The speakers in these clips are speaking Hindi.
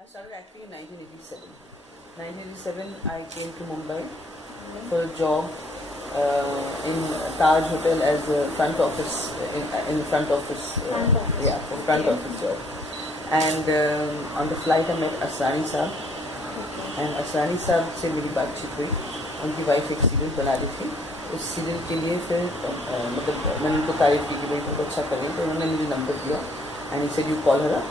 I started acting in 1987. 1987, I came to Mumbai for a job in Taj Hotel as a front office in front office. Yeah, for front office job. And on the flight, I met Asrani Saab. And Asrani Saab से मेरी बातचीत हुई. उनकी वाइफ एक सीरियल बना रही थी. उस सीरियल के लिए फिर मतलब मैंने उनको तारीफ की कि भाई बहुत अच्छा कर रही है, तो उन्होंने मुझे नंबर दिया. And he said you call her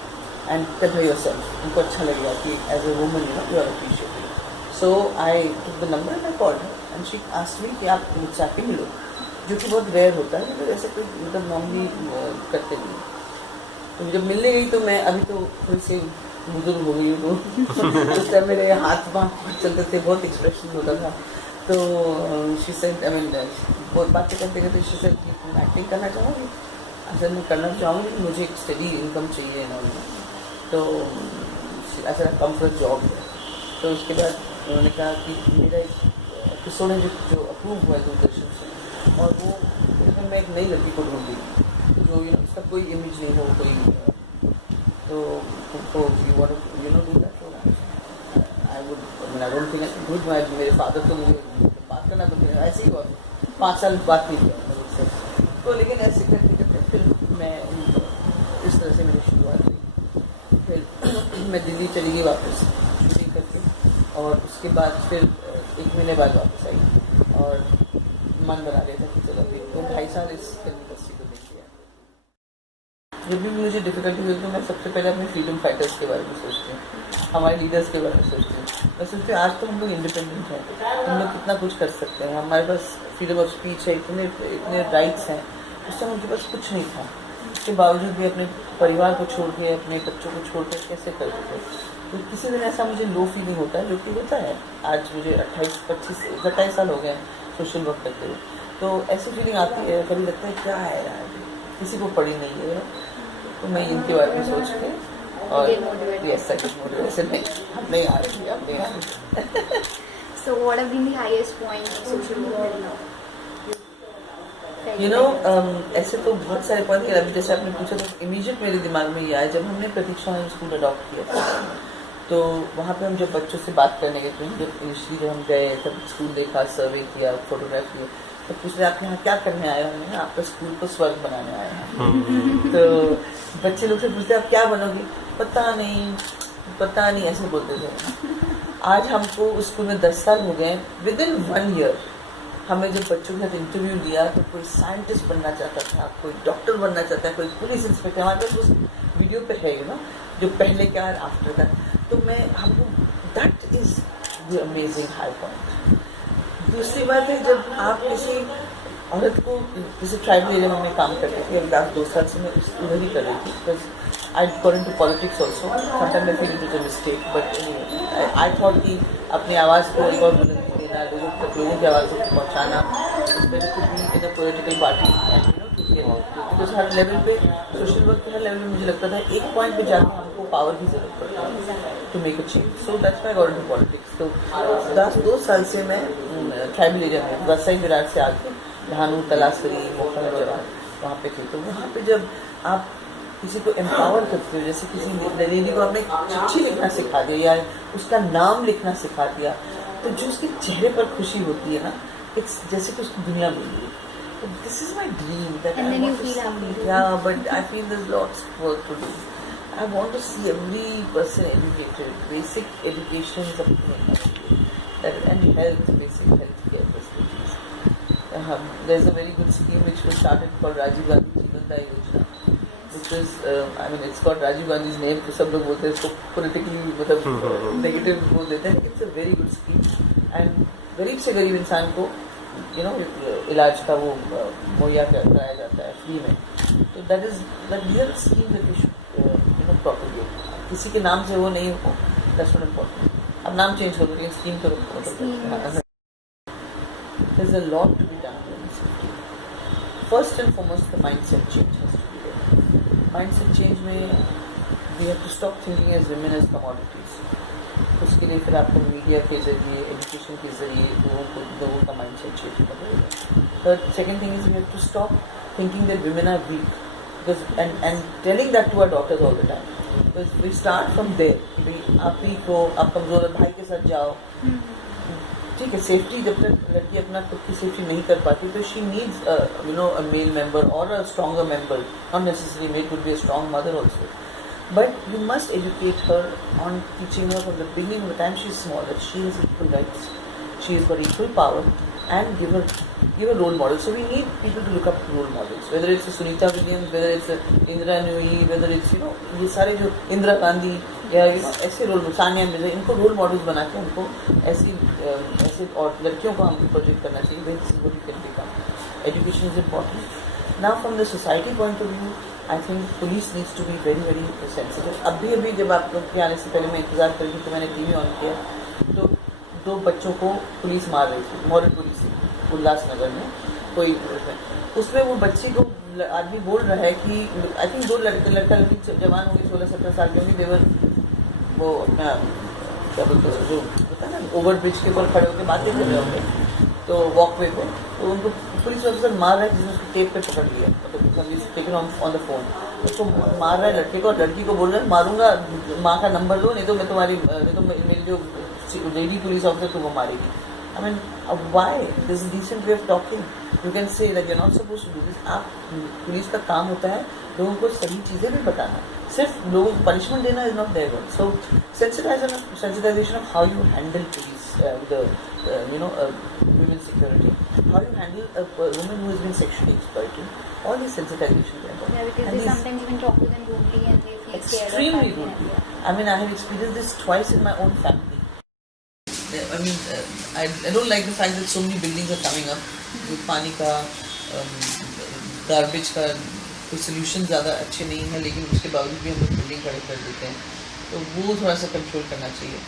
and tell her yourself. उनको अच्छा लगेगा कि as a woman you are appreciated. So I took the number and I called her and she asked me कि आप मुझसे आके मिलो, जो कि बहुत रेयर होता है, मतलब ऐसे कोई मतलब नॉर्मली करते नहीं. तो जब मिलने गई तो मैं अभी तो थोड़ी सी बुजुर्ग हो गई हूँ, तो उस टाइम मेरे हाथ पाँव चलते थे, बहुत एक्सप्रेशन होता था. तो she said, I mean बहुत बातें करते करते she said कि तुम एक्टिंग करना चाहोगी? असल में करना चाहूँगी, मुझे एक स्टडी इनकम चाहिए ना. तो ऐसा कम फॉर जॉब है. तो उसके बाद उन्होंने कहा कि मेरा एक एपिसोड है जो अप्रूव हुआ है दूरदर्शन से, और वो फिर मैं एक नई लड़की को ढूंढी जो उसका कोई इमेज नहीं हो, कोई तो उनको do that. I would I don't think I good. मेरे फादर तो मुझे बात करना पड़ता है, ऐसे ही हुआ 5 साल बात नहीं किया मुझसे. तो लेकिन ऐसे करते करते फिर मैं इस तरह से मेरी शुरुआत हुई. फिर मैं दिल्ली चली गई वापस शूटिंग करके, और उसके बाद फिर 1 महीने बाद वापस आई और मन बना लिया था कि चलो अभी 2-2.5 साल इस फिल्म इंडस्ट्री को देख लिया. जब भी मुझे डिफिकल्टी हुई तो मैं सबसे पहले अपने फ्रीडम फाइटर्स के बारे में सोचती हूँ, हमारे लीडर्स के बारे में सोचती हूँ. मैं सोचती हूँ आज तो हम लोग इंडिपेंडेंट हैं, हम लोग कितना कुछ कर सकते हैं, हमारे पास फ्रीडम ऑफ स्पीच है, इतने राइट्स हैं. उस टाइम उनके पास कुछ नहीं था, उसके बावजूद भी अपने परिवार को छोड़ के, अपने बच्चों को छोड़ कर कैसे करते थे. तो किसी दिन ऐसा मुझे लो फीलिंग होता है, जो कि होता है. आज मुझे 28 साल हो गए सोशल वर्क करते हुए, तो ऐसी फीलिंग आती है. कभी लगता है क्या है यार, किसी को पड़ी नहीं है. तो मैं इनके बारे में सोच के और यस आई गेट मोटिवेशन नहीं, हम नहीं आ रही. So what have been the highest point of social media? ऐसे तो बहुत सारे पॉइंट. अभी जैसे आपने पूछा तो इमीडिएट मेरे दिमाग में ये आया जब हमने प्रतीक्षा स्कूल अडॉप्ट किया था. तो वहाँ पे हम जब बच्चों से बात करने गए, तो जब हम गए तब स्कूल देखा, सर्वे किया, फोटोग्राफ किया, तो पूछ रहे आप यहाँ क्या करने आए हो? हमने आपका स्कूल को स्वर्ग बनाने आए हैं. तो बच्चे लोग से पूछते आप क्या बनोगे? पता नहीं ऐसे बोलते थे. आज हमको उस स्कूल में 10 साल हो गए. विद इन 1 ईयर हमें जब बच्चों के साथ इंटरव्यू लिया तो कोई साइंटिस्ट बनना चाहता था, कोई डॉक्टर बनना चाहता है, कोई पुलिस इंस्पेक्टर. हमारे पास उस वीडियो पे है जो पहले क्या और आफ्टर था. तो हमको that is the amazing high point. दूसरी बात है जब आप किसी औरत को, जैसे ट्राइबल एरिया में हमने काम करते थे, अब लास्ट 2 साल से मैं उधर ही कर रही थी. Because I got into politics also. Sometime I feel it is a mistake, but I thought कि अपनी आवाज़ को एक और बुलंदी देना, लोगों की आवाज़ को पहुँचाना, better to be in a political party. Because हर लेवल पे, सोशल वर्क के हर लेवल में मुझे लगता था एक पॉइंट पे जाकर हमको पावर की जरूरत पड़ती है to make a change. So that's why I got into politics. तो लास्ट 2 साल से मैं ट्राइबल एरिया में वसई विराट से आगे धानू, तलासरी, मोखला जवान वहाँ पे थी. तो वहाँ पे जब आप किसी को एम्पावर करते हो, जैसे किसी लेडी को आपने चिट्ठी लिखना सिखा दिया या उसका नाम लिखना सिखा दिया, तो जो उसके चेहरे पर खुशी होती है ना, इट्स जैसे कि उसकी दुनिया मिल गई. This is my dream. That And I then you want to feel see. happy. Yeah, but I feel there's lots of work to do. I want to see every person educated. Basic education is and health, basic health care facilities. There's a very good scheme which was started called Rajiv Gandhi Jeevanda Yojana. Which is, it's got Rajiv Gandhi's name. तो सब लोग बोलते हैं इसको politically मतलब negative बोल देते हैं. It's a very good scheme. And गरीब से गरीब इंसान को इलाज का वो मुहैया कराया जाता है फ्री में. तो that is the real scheme that we should propagate. किसी के नाम से वो नहीं हो, दैट्स नॉट इम्पोर्टेंट. अब नाम चेंज करो लेकिन स्कीम तो there's a lot to be done in this country. First and foremost, the mindset change has to be there. Mindset change में we have to stop thinking as women as commodities. उसके लिए फिर आपको मीडिया के जरिए, एजुकेशन के जरिए लोगों का माइंड सेट चेंज करना. The second thing is we have to stop thinking that women are weak, and telling that to our daughters all the time. तो वी स्टार्ट फ्रॉम देयर। आप ही को, आप कमज़ोर है, भाई के साथ जाओ, ठीक है। सेफ्टी जब तक लड़की अपना खुद की सेफ्टी नहीं कर पाती तो she needs a male member और a stronger member, not necessary made could be a strong mother also, but you must educate her on teaching her from the beginning of the time she is small that she has equal rights, she has got equal power, and give her role model. So we need people to look up role models, whether it's a Sunita Williams, whether it's a Indira Nooyi, whether it's ये सारे जो इंदिरा गांधी या ऐसे रोल, सानिया मिर्जा, इनको रोल मॉडल्स बना के उनको ऐसे और लड़कियों को हमको प्रोजेक्ट करना चाहिए। भाई this is what you can become. Education is important. Now from the society point of view I think police needs to be very very sensitive. अभी जब आप लोग के आने से पहले मैं इंतजार करके तो मैंने टीवी ऑन किया तो 2 बच्चों को पुलिस मार रही थी, मॉडल पुलिस उल्लासनगर में कोई, उसमें वो बच्ची को आदमी बोल रहा है कि आई थिंक 2 लड़का लड़की जवान होंगे 16-17 साल के होंगे, देवर वो अपना क्या बोलते हैं जो होता है ना ओवर ब्रिज के ऊपर खड़े होकर बातें कर रहे होंगे तो वॉकवे पे, तो उनको पुलिस ऑफिसर मार रहा है जिसने उसको टेप पे पकड़ लिया, मतलब टेकन ऑन द फोन, उसको मार रहा है लड़के को, और लड़की को बोल रहा है मारूंगा, माँ का नंबर दो नहीं तो मैं तुम्हारी, नहीं तो मेरी जो लेडी पुलिस ऑफिसर तुमको मारेगी। I mean, why? This is a decent way of talking. You can say that you're not supposed to do this. आप पुलिस का काम होता है लोगों को सही चीज़ें भी बताना, सिर्फ लोगों को पनिशमेंट देना is not their work. So sensitization of how you handle police, women's security, how you handle a woman who has been sexually exploited, all these sensitization. Yeah, because they sometimes even talk to them rudely and they feel scared. Extremely rudely. I mean, I have experienced this twice in my own family. I mean, I don't like the fact that so many buildings are coming up with पानी का, गार्बेज का कोई सोल्यूशन ज़्यादा अच्छे नहीं है, लेकिन उसके बावजूद भी हम लोग बिल्डिंग खड़े कर देते हैं, तो वो थोड़ा सा कंट्रोल करना चाहिए।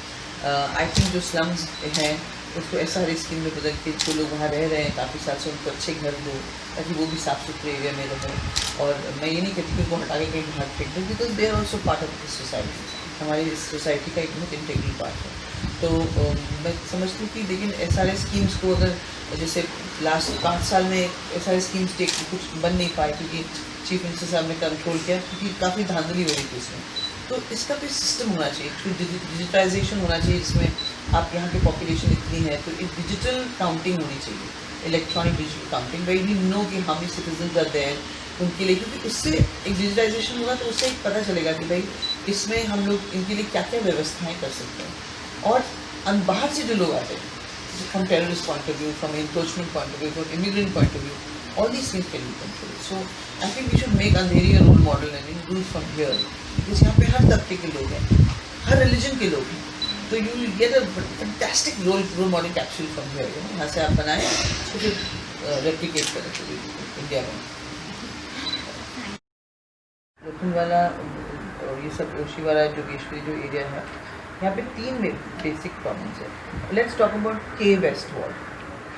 आई थिंक जो स्लम्स हैं उसको SRA स्कीम में बदल के जो लोग वहाँ रह रहे हैं काफ़ी साल से उनको अच्छे घर दो ताकि वो भी साफ़ सुथरे एरिया में रहें। और मैं ये नहीं कहती कि उनको हटा के कहीं बाहर फेंक दो, because they are also part of this society, हमारी इस सोसाइटी का एक बहुत इंटीग्रल पार्ट है। तो मैं समझती हूँ कि लेकिन SRA स्कीम्स को अगर जैसे लास्ट 5 साल में SRA स्कीम्स कुछ बन नहीं पाए क्योंकि चीफ मिनिस्टर साहब ने कंट्रोल किया, क्योंकि काफ़ी धांधली हो रही थी उसमें। तो इसका भी सिस्टम होना चाहिए, डिजिटाइजेशन होना चाहिए, जिसमें आप यहाँ की पॉपुलेशन इतनी है तो एक डिजिटल काउंटिंग होनी चाहिए, electronic digital counting, very we know कि how many citizens are there उनके लिए, क्योंकि उससे एक डिजिटाइजेशन होगा तो उससे एक पता चलेगा कि भाई इसमें हम लोग इनके लिए क्या क्या व्यवस्थाएँ कर सकते हैं। और बाहर से जो लोग आते हैं from terrorist point of view, from encroachment point of view, from immigrant point of view, all these things can be controlled. So I think we should make Andheri a role model and improve from here, because यहाँ पे हर तबके के लोग हैं, हर रिलीजन के लोग हैं, तो you will get a fantastic role model capsule from here. यहाँ से आप बनाएं तो फिर replicate करें पूरी इंडिया में। लखनवाला और ये सब ओशीवाला जोगेश्वरी जो एरिया है, यहाँ पे 3 बेसिक प्रॉब्लम्स है। लेट्स टॉक अबाउट के वेस्ट वार्ड,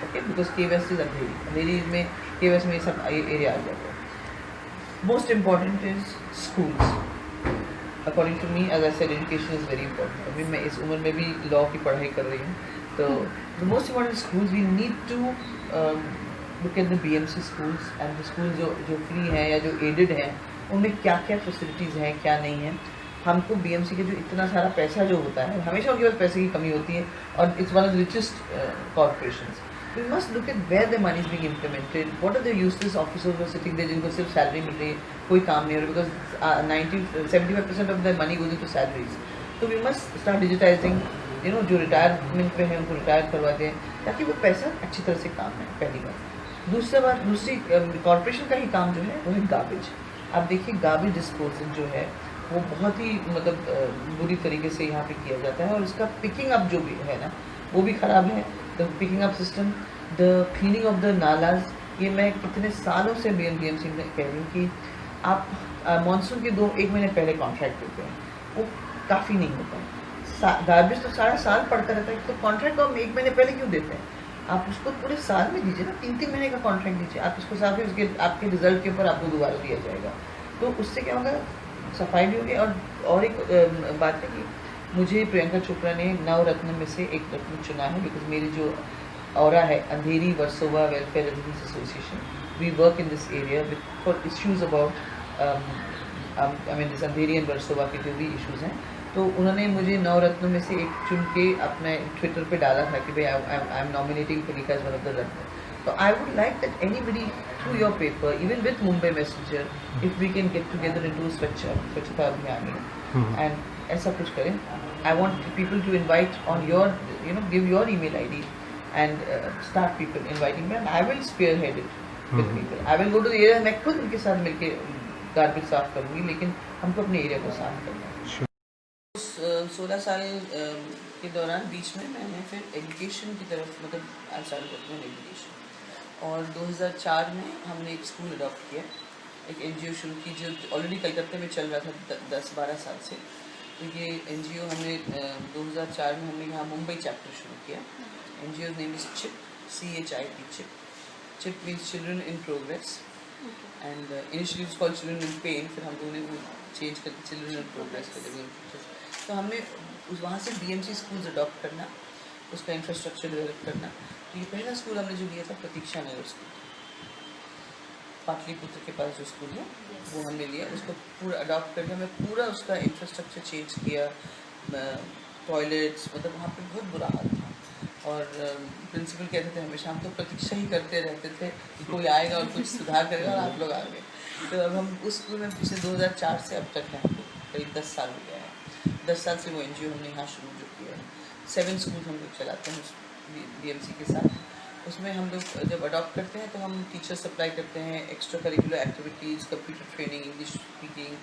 ओके, बिकॉज के वेस्ट इज अंधेरी में, के वेस्ट में ये सब एरिया आ जाता है। Most important is schools. According to me, as I said, education is very important. अभी मैं इस उम्र में भी लॉ की पढ़ाई कर रही हूँ, तो the most important schools we need to look at the BMC schools and the school जो फ्री हैं या जो एडेड हैं उनमें क्या क्या फैसिलिटीज़ हैं, क्या नहीं है। हमको BMC के जो इतना सारा पैसा जो होता है, हमेशा उनके पास पैसे की कमी होती है और it's one of the richest corporations. We must look at where the money is being implemented. What are the useless officers who are sitting there जिनको सिर्फ सैलरी मिल रही है, कोई काम नहीं हो रहा, because 75% of the money goes into salaries. So we must start digitizing, जो रिटायरमेंट पे है उनको रिटायर करवा दें ताकि वो पैसा अच्छी तरह से काम है, पहली बात। दूसरी कॉर्पोरेशन का ही काम जो है वो है गार्बेज। आप देखिए गार्बेज डिस्पोजल जो है वो बहुत ही मतलब बुरी तरीके से यहाँ पे किया जाता है, और इसका पिकिंग अप जो भी है ना वो भी ख़राब है। The picking up system, the cleaning of the nullahs, ये मैं कितने सालों से BMC में कह रही हूँ कि आप मानसून के 1 महीने पहले कॉन्ट्रैक्ट देते हैं, वो काफ़ी नहीं होता है। गार्बेज तो सारा साल पड़ता रहता है, तो कॉन्ट्रैक्ट को हम 1 महीने पहले क्यों देते हैं? आप उसको पूरे साल में दीजिए ना, 3-3 महीने का कॉन्ट्रैक्ट दीजिए, आप इसको साफ उसके आपके रिजल्ट के ऊपर आपको दोबारा दिया जाएगा, तो उससे क्या होगा, सफाई भी होगी। और एक बात है कि मुझे प्रियंका चोपड़ा ने 9 रत्न में से एक रत्न चुना है, बिकॉज मेरी जो औरा है Andheri Versova welfare residence association, we work in this area with for issues about I mean जैसे अंधेरी एंड वर्सोवा के जो भी इश्यूज़ हैं, तो उन्होंने मुझे 9 रत्नों में से एक चुन के अपने ट्विटर पे डाला था कि भाई I am nominating Kanika as one of the Ratna. So I would like that anybody through your paper, even with Mumbai Messenger, if we can get together and do Swachhata Abhiyan and ऐसा कुछ करें. I want people to invite on your, give your email ID and start people inviting me, and I will spearhead it with people. I will go to the area, मैं खुद उनके साथ मिलके गार्बेज साफ करूँगी, लेकिन हमको अपने एरिया को साफ करना है. 16 साल के दौरान बीच में मैंने फिर एजुकेशन की तरफ मतलब आई स्टार्ट करती हूँ एजुकेशन. और 2004 में हमने एक स्कूल अडॉप्ट किया, एक एनजीओ शुरू की जो ऑलरेडी कलकत्ते में चल रहा था 10-12 साल से. तो ये एनजीओ हमने 2004 में हमने यहाँ मुंबई चैप्टर शुरू किया. NGO name is chip, CHIP, chip. Chip means children in progress, and initially it's called children in pen, फिर हम लोगों ने वो चेंज करके चिल्ड्रन इन प्रोग्रेस कर दिया. तो हमने वहाँ से BMC स्कूल्स अडॉप्ट करना, उसका इंफ्रास्ट्रक्चर डेवलप करना. तो ये पहला स्कूल हमने जो लिया था प्रतीक्षा नगर स्कूल, पाटलिपुत्र के पास जो स्कूल है, वो हमने लिया. उसको पूरा अडॉप्ट करके हमें पूरा उसका इंफ्रास्ट्रक्चर चेंज किया, टॉयलेट्स, मतलब वहाँ पे बहुत बुरा हाल था. और प्रिंसिपल कहते थे हमेशा हम तो प्रतीक्षा ही करते रहते थे कि कोई आएगा और कुछ सुधार करेगा, और आप लोग आ गए. तो अब हम उस स्कूल में पिछले 2004 से अब तक हैं, करीब 10 साल हो गया है. 10 साल से वो NGO हमने यहाँ शुरू जो किया है. 7 स्कूल हम लोग चलाते हैं BMC के साथ. उसमें हम लोग जब अडॉप्ट करते हैं तो हम टीचर सप्लाई करते हैं, extra curricular activities, computer training, English speaking,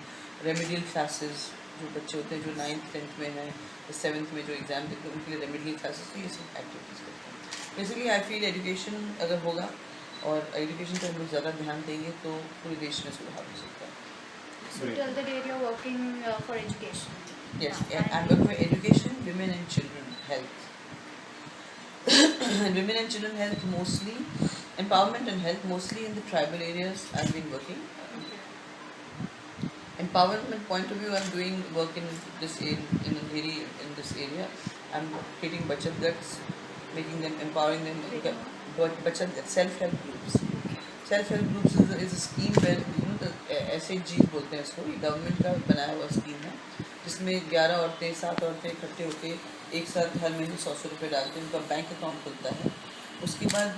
remedial classes. जो बच्चे होते हैं जो 9th 10th में हैं, 7th में जो एग्ज़ाम देते हैं, उनके लिए रेमेडियल क्लासेस, तो ये सब एक्टिविटीज़ करते हैं. बेसिकली आई फील एजुकेशन अगर होगा और एजुकेशन पर हम लोग ज़्यादा ध्यान देंगे तो पूरे देश में सुधार हो सकता है. So till the date you're working for education. Yes, I'm working for education, women and children health. Women and children health mostly, empowerment and health mostly in the tribal areas I've been working. Empowerment point of view, I'm doing work in this in this area. I'm creating bachat guts, making them, empowering them. Bachat self-help groups. Self-help groups is a scheme where the SHG बोलते हैं इसको. ये गवर्नमेंट का बनाया हुआ स्कीम है जिसमें 11 औरतें 7 औरतें इकट्ठे होकर एक साथ हर महीने 100 रुपये डालते हैं. उनका बैंक अकाउंट खुलता है. उसके बाद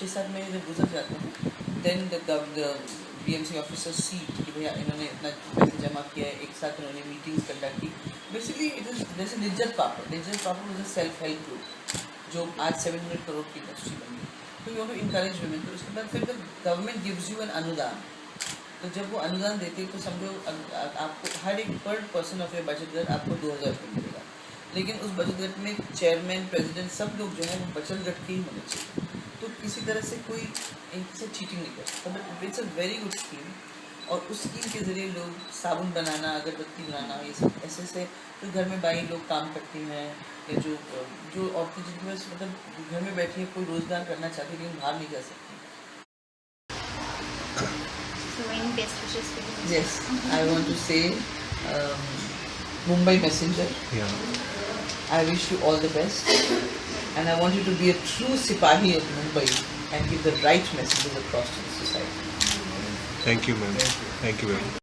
6-7 महीने जब गुजर जाते हैं, then the BMC officer seat कि भैया इन्होंने इतना पैसे जमा किया है, एक साथ इन्होंने मीटिंग्स कंडक्ट की. बेसिकली इट इज़ जैसे Lijjat papad is a self help group जो आज 700 करोड़ की इंडस्ट्री बन गई. तो you want to encourage women. तो उसके बाद फिर गवर्नमेंट गिव्स यू एन अनुदान. तो जब वो अनुदान देते तो समझो आपको हर एक पर पर्सन ऑफ योर बचत गट आपको 2000 रुपये मिलेगा. लेकिन उस बचत गट में चेयरमैन, प्रेसिडेंट, सब लोग जो है वो बचत गट के ही होने चाहिए. तो किसी तरह से कोई इनसे चीटिंग नहीं कर सकता. But it's a very good scheme. और उस स्कीम के ज़रिए लोग साबुन बनाना, अगरबत्ती बनाना, ये सब ऐसे तो घर में बाई लोग काम करती हैं, या जो औरतें जिनके पास मतलब घर में बैठी है, कोई रोज़गार करना चाहती है लेकिन बाहर नहीं जा सकती. So any best wishes for you? Yes, I want to say Mumbai Messenger. Yeah. I wish you all the best, and I want you to be a true Sipahi of Mumbai and give the right messages across to the society. Thank you, ma'am. Thank you very much.